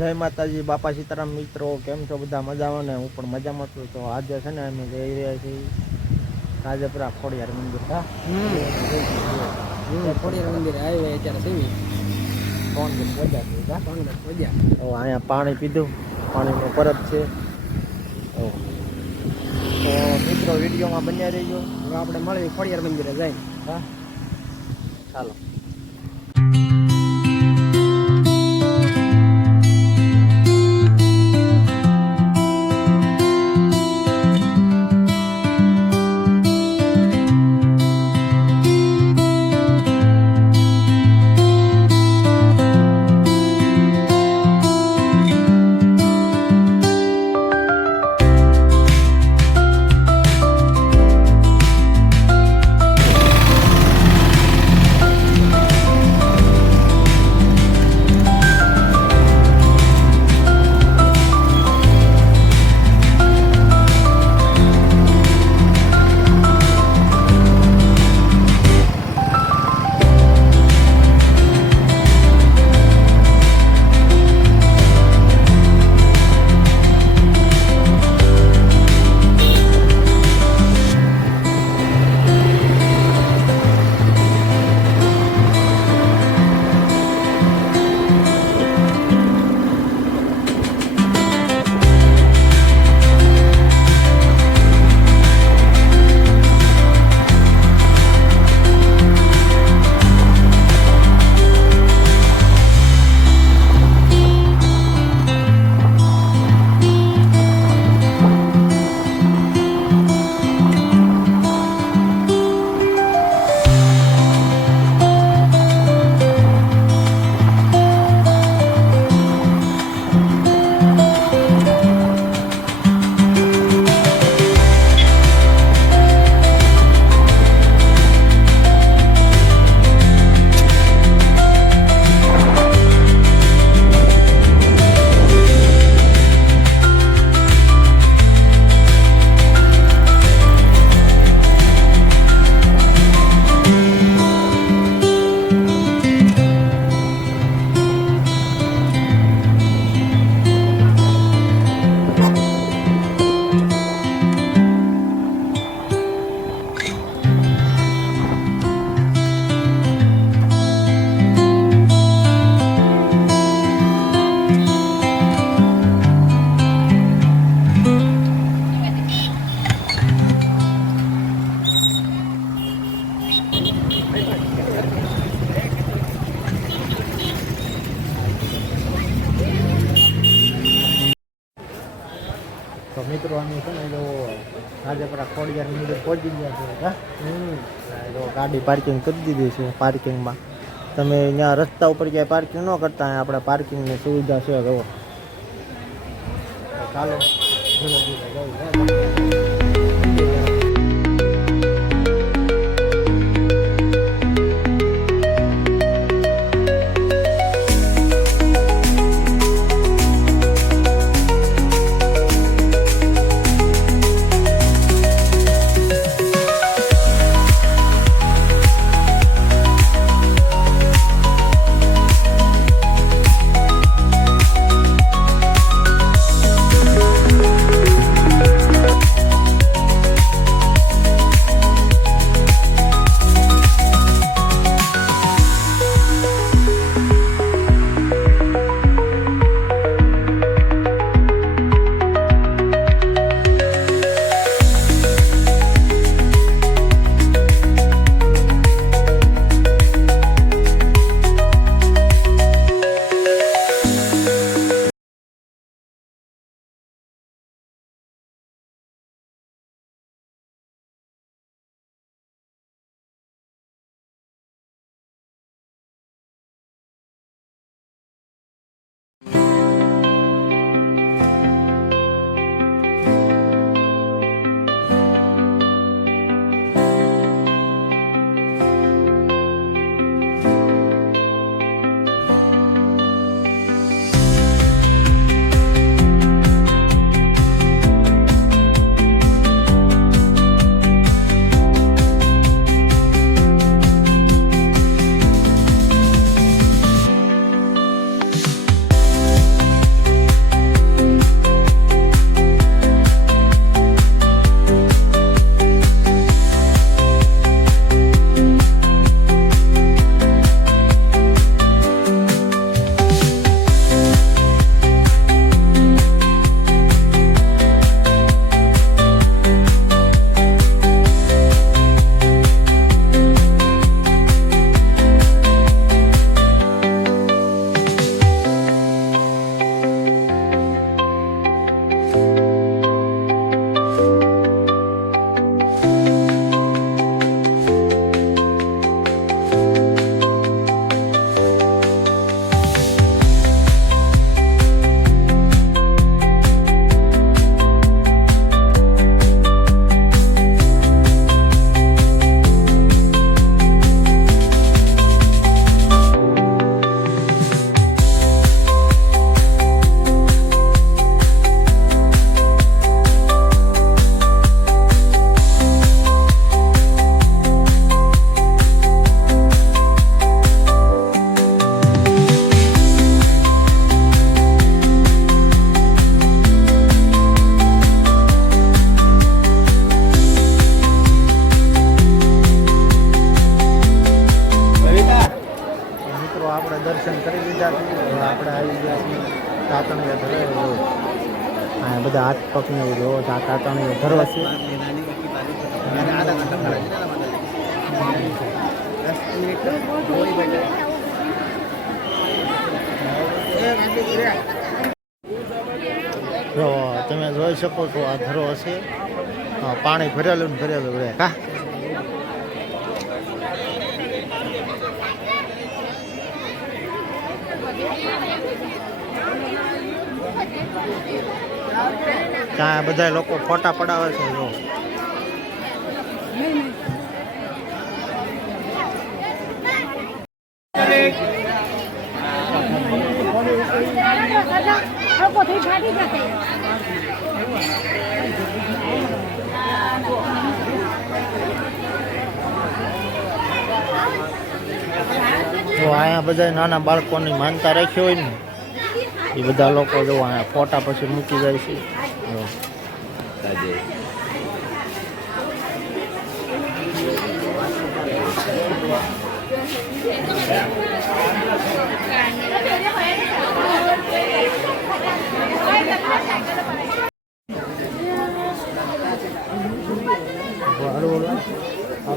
જય માતાજી, બાપા સીતારામ મિત્રો, કેમ છો બધા? મજામાં ને? હું પણ મજામાં છું. તો આજે છે ને અમે જઈ રહ્યા છીએ રાજપુરા ખોડિયાર મંદિર. ખોડિયાર મંદિર આવ્યા અત્યારે સેવી ફોન વજા તો અહીંયા પાણી પીધું, પાણીનો પરબ છે. તો મિત્રો વિડીયોમાં બન્યા રહીજો. હવે આપણે મળીએ ખોડિયાર મંદિરે જાય. હા, ચાલો. તો મિત્રો અમે છે ને જો રાજપુરા ખોડિયાર મંદિર પહોંચી ગયા છે. તો ગાડી પાર્કિંગ કરી દીધી છે. પાર્કિંગમાં તમે અહીંયા રસ્તા ઉપર ક્યાંય પાર્કિંગ ન કરતા, આપણે પાર્કિંગની સુવિધા છે. જો ચાલો ધીરે ધીરે જવું. આપણે આવી ગયા છીએ તાતણીયા ધરે હા બધા હાથ પગને એવું જોવો તો આ તાતણીયો ધરો છે જો તમે જોઈ શકો છો આ ધરો હશે પાણી ભરેલું ને ભરેલું રહે કા ત્યાં બધા લોકો ફોટા પડાવે છે જો તો અહીંયા બધા નાના બાળકોની માનતા રાખી હોય ને એ બધા લોકો જો અહીંયા ફોટા પછી મૂકી જાય છે હવે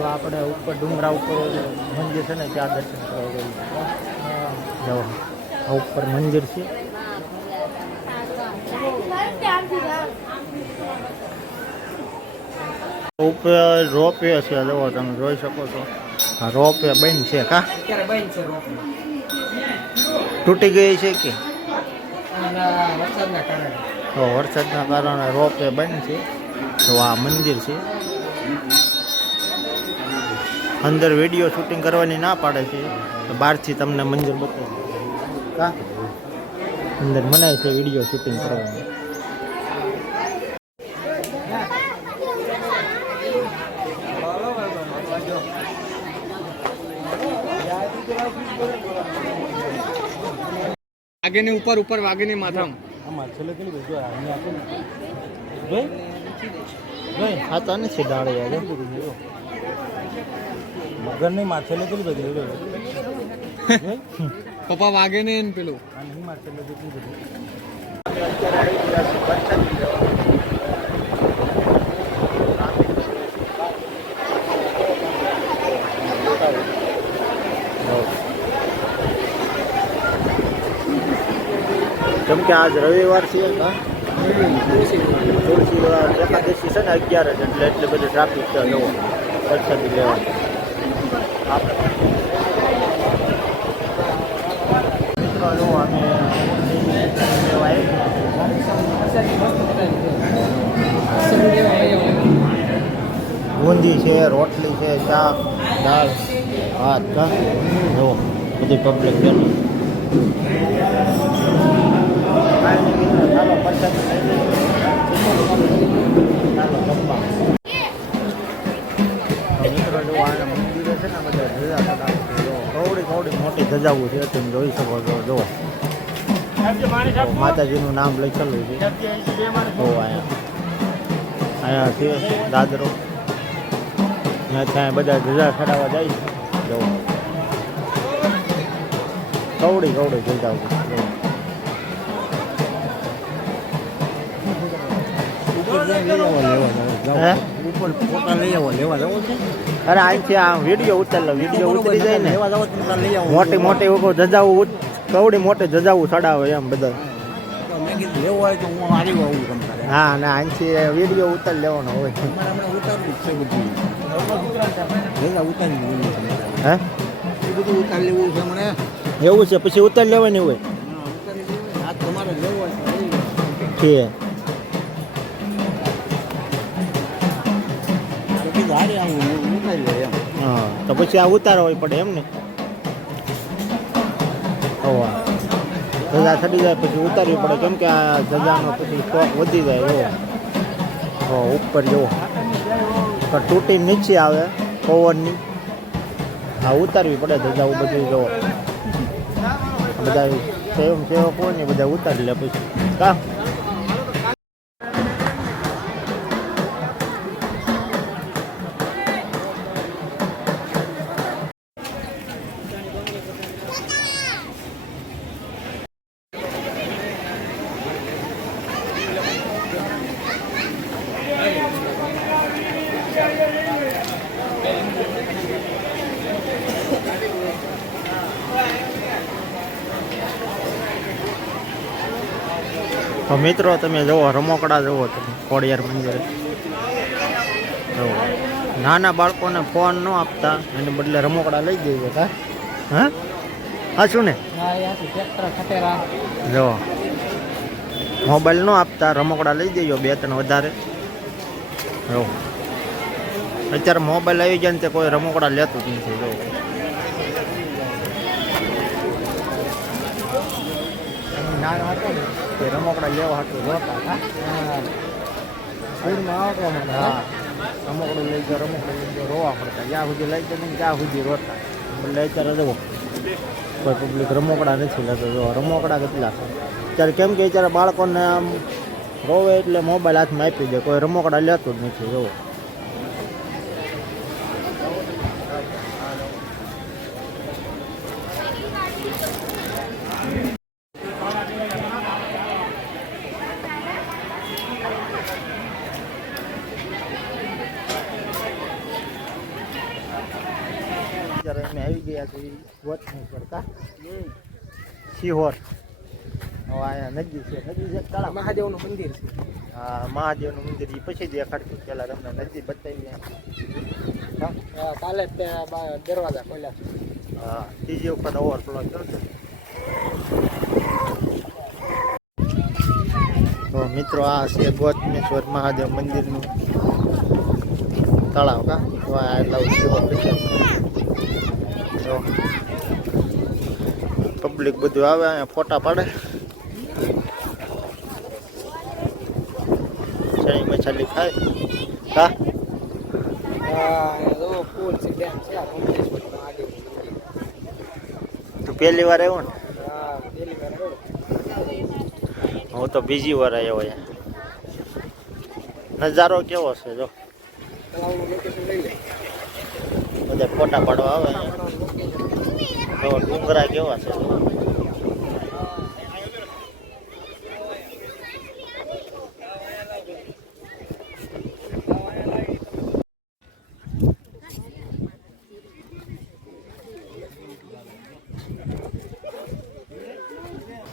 આપણે ઉપર ડુંગરા ઉપર મંદિર છે ને ત્યાં દર્શન કરવા જઈએ જો ઉપર મંદિર છે ઉપર રોપવે છે જુઓ તમે જોઈ શકો છો હા રોપવે બંધ છે કા અત્યારે બંધ છે રોપ તૂટી ગઈ છે કે વરસાદના કારણે તો વરસાદના કારણે રોપવે બંધ છે તો આ મંદિર છે અંદર વિડીયો શૂટિંગ કરવાની ના પાડે છે તો બહારથી તમને મંદિર બતાવું કા અંદર મનાય છે વિડીયો શૂટિંગ કરવાની વાઘેની ઉપર ઉપર વાઘેની માથામ આમાં છેલ્લે કેટલી બધું અહીંયા આપો જોઈ જોઈ હા તો નથી ડાળે યાર મગર નહીં માં છેલ્લે કેટલી બધી પપ્પા વાઘેને ને પેલું નહીં માં છેલ્લે કેટલી બધી કેમ કે આજ રવિવાર છે તુલસી એકાદશી છે ને 11 જ એટલે એટલી બધી ટ્રાફિક છે જવો વરસાદી લેવાની મિત્રો જો અમે બુંદી છે રોટલી છે શાક દાળ ભાત જો બધી પબ્લિક બેઠી મંદિરે છે ને બધા ધજા કવડી મોટી ધજાવું છે તમે જોઈ શકો છો જો માતાજીનું નામ લખેલું છે અહીંયા છે દાદરો ત્યાં બધા ધજા ચડાવવા જાય છે જો કવડી ધજાવું ઉપર ફોટા લઈ આવો લેવા જવો છે અરે અહીંથી આ વિડીયો ઉતારેલો વિડીયો ઉતરી જાય ને લેવા જાવ તો લઈ આવો મોટી ધજાવું કવડી મોટી ધજાવું ચડાવે એમ બધા મેં કીધું લેવો હોય તો હું આવી આવું તમારે હા ને અહીંથી વિડીયો ઉતારી લેવાનો હોય ઉતારવું છે બધું ઉતારી હે એ બધું ઉતારી લેવું છે મને એવું છે પછી ઉતારી લેવાની હોય આ તમારે લેવો હોય છે હા તો પછી આ ઉતારો હોય પડે એમ ને ધજા ચડી જાય પછી ઉતારવી પડે કેમ કે આ ધજાનો પછી સ્ટોક વધી જાય જો ઉપર જુઓ તો તૂટી નીચે આવે પવનની આ ઉતારવી પડે ધજાઓ બધી જુઓ બધા સેવક હોય ને બધા ઉતારી લે પછી કા તો મિત્રો તમે જુઓ રમકડા જુઓ તમે ખોડિયાર મંદિરે જુઓ. નાના બાળકોને ફોન ન આપતા એને બદલે રમકડા લઈ જઈએ હા હા હા શું ને જો મોબાઈલ ન આપતા રમકડા લઈ જઈએ 2-3 વધારે. જો અત્યારે મોબાઈલ આવી જાય ને તે કોઈ રમકડા લેતું જ નથી. જો નાનો હતો ને તે રમકડા લેવા હતું રોતા હા હા રમકડું લઈ ગયો રમકડું લઈ ગયો રોવા પડતા જ્યાં સુધી લઈ જાય ને ત્યાં સુધી રોતા. એટલે અત્યારે જવો કોઈ પબ્લિક રમકડા નથી લેતો. જો રમકડા કેટલા છે અત્યારે કેમ કે અત્યારે બાળકોને આમ રોવે એટલે મોબાઈલ હાથમાં આપી દે કોઈ રમકડા લેતું જ નથી. જોવો અત્યારે અમે આવી ગયા છીએ વચનેશ્વર કા સિહોર. હવે અહીંયા નદી છે તળાવ મહાદેવનું મંદિર છે. હા મહાદેવનું મંદિર એ પછી દેખાડશું. પેલા તમને નદી બતાવી કાલે જ દરવાજા ખોલ્યા છે. હા ત્રીજી વખત ઓવરફ્લો થયો છે. તો મિત્રો આ છે ગોતમેશ્વર મહાદેવ મંદિરનું તળાવ કા તો આ એટલા સિહોર પબ્લિક બધું આવે અહીંયા ફોટા પાડે. ચણી મછલી ખાય હા પુલ છે ડેમ છે તું પહેલી વાર આવ્યો ને? પેલી વાર આવ્યો. હું તો બીજી વાર આવ્યો અહીંયા. નજારો કેવો છે જો તળાવનું લોકેશન લઈ લે. બધા ફોટા પાડવા આવે અહીંયા. તો ડુંગરા કેવા છે જો.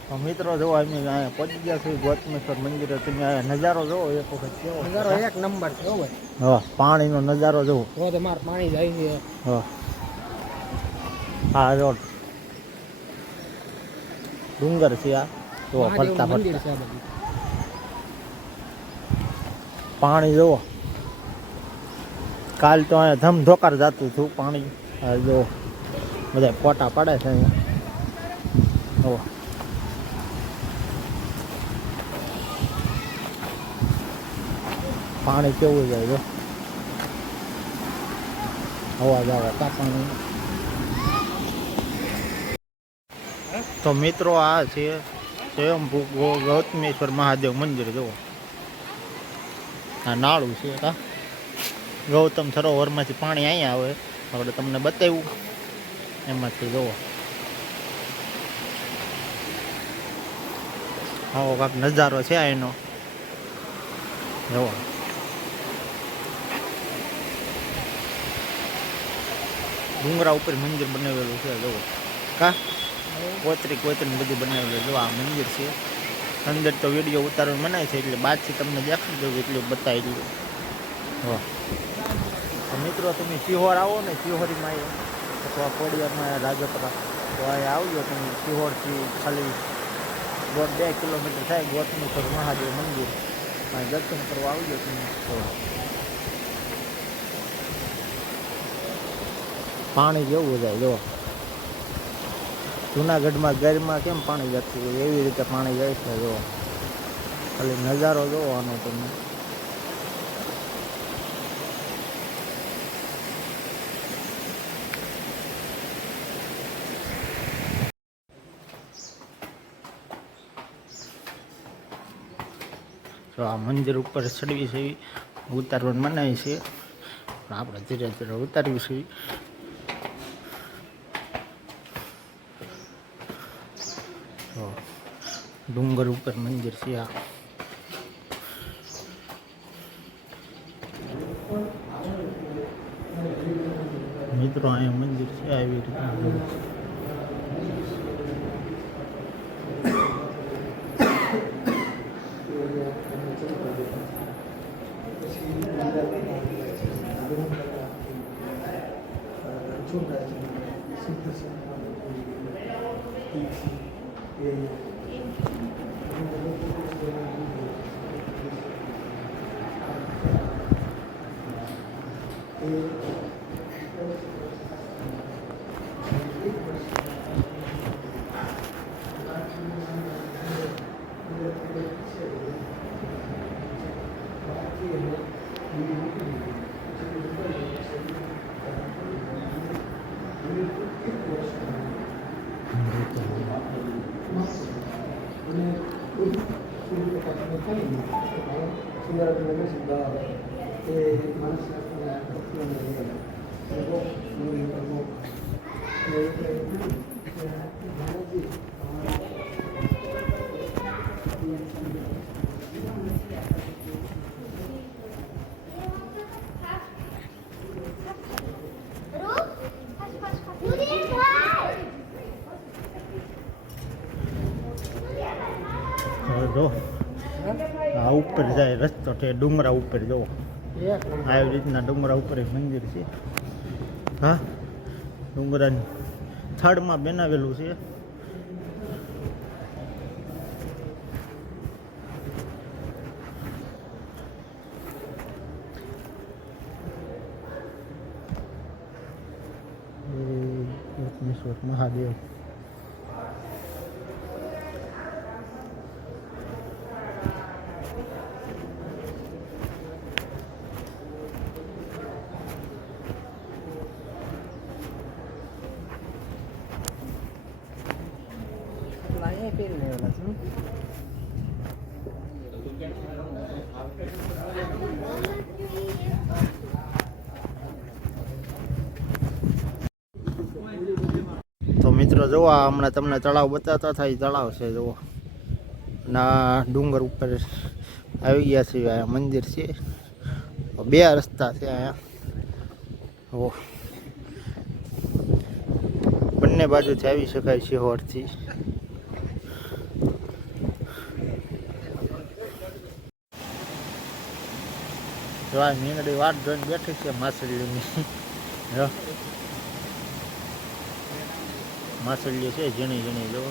તો મિત્રો જો અમે અહીંયા પહોંચી ગયા છીએ ગોતમેશ્વર મંદિરે. તમે અહીંયા નજારો જોવો એક વખત કેવો નજારો એક નંબર છે ભાઈ. હા પાણીનો નજારો જોવો. તો માર પાણી જાય છે. હા હા રોડ ડુંગર છે આ જો ફરતા મંદિર ફરતા છે આ બધું. પાણી જુઓ. કાલ તો અહીંયા ધમધોકાર જતું હતું પાણી. આ જો બધા ફોટા પાડે છે અહીંયા. જુઓ પાણી કેવું જાય જો અવાજ આવે કા પાણી. તો મિત્રો આ છે સ્વયંભૂ ગૌતમેશ્વર મહાદેવ મંદિર. જુઓ આ નાળું છે કા ગૌતમ સરોવરમાંથી પાણી અહીંયા આવે. આપણે તમને બતાવ્યું એમાંથી જુઓ આવો કાંક નજારો છે એનો. જુઓ ડુંગરા ઉપર મંદિર બનાવેલું છે. જુઓ કા કોતરી બધું બનાવેલું. જો આ મંદિર છે. અંદર તો વિડીયો ઉતારવાનું મનાય છે એટલે બાદથી તમને દેખાડી દઉં એટલું બતાવી દઉં. વાહ તો મિત્રો તમે સિહોર આવો ને સિહોરીમાં અથવા ખોડિયારમાં રાજપરા તો અહીંયા આવજો તમે. સિહોરથી ખાલી 2 કિલોમીટર થાય ગોતમેશ્વર મહાદેવ મંદિર. અહીં દર્શન કરવા આવજો તમે. પાણી જેવું જાય જો જુનાગઢમાં ગરમાં કેમ પાણી જતું હોય એવી રીતે પાણી જાય છે. જો ખાલી નજારો જોવાનો તમે. તો આ મંદિર ઉપર ચડવી છે ઉતારવાનું મનાય છે પણ આપણે ધીરે ધીરે ઉતાર્યું છે. તો ડુંગર ઉપર મંદિર છે આ. મિત્રો અહીંયા મંદિર છે આવી રીતે. જો આ ઉપર જાય રસ્તો છે ડુંગરા ઉપર જો એક નંબર. આવી રીતના ડુંગરા ઉપર એક મંદિર છે હા ડુંગરાની થડમાં બનાવેલું છે રત્નેશ્વર મહાદેવ અહીંયા પહેરી લેવાના છે. તો મિત્રો જુઓ આ હમણાં તમને તળાવ બતાવતા થાય તળાવ છે જુઓ ના ડુંગર ઉપર આવી ગયા છે આ મંદિર છે બે રસ્તા છે અહીંયા ઓ બંને બાજુથી આવી શકાય છે હોરથી જો આ મીંગડી વાટ જોઈને બેઠી છે માછલીની જો માછલીઓ છે ઝીણી ઝીણી જો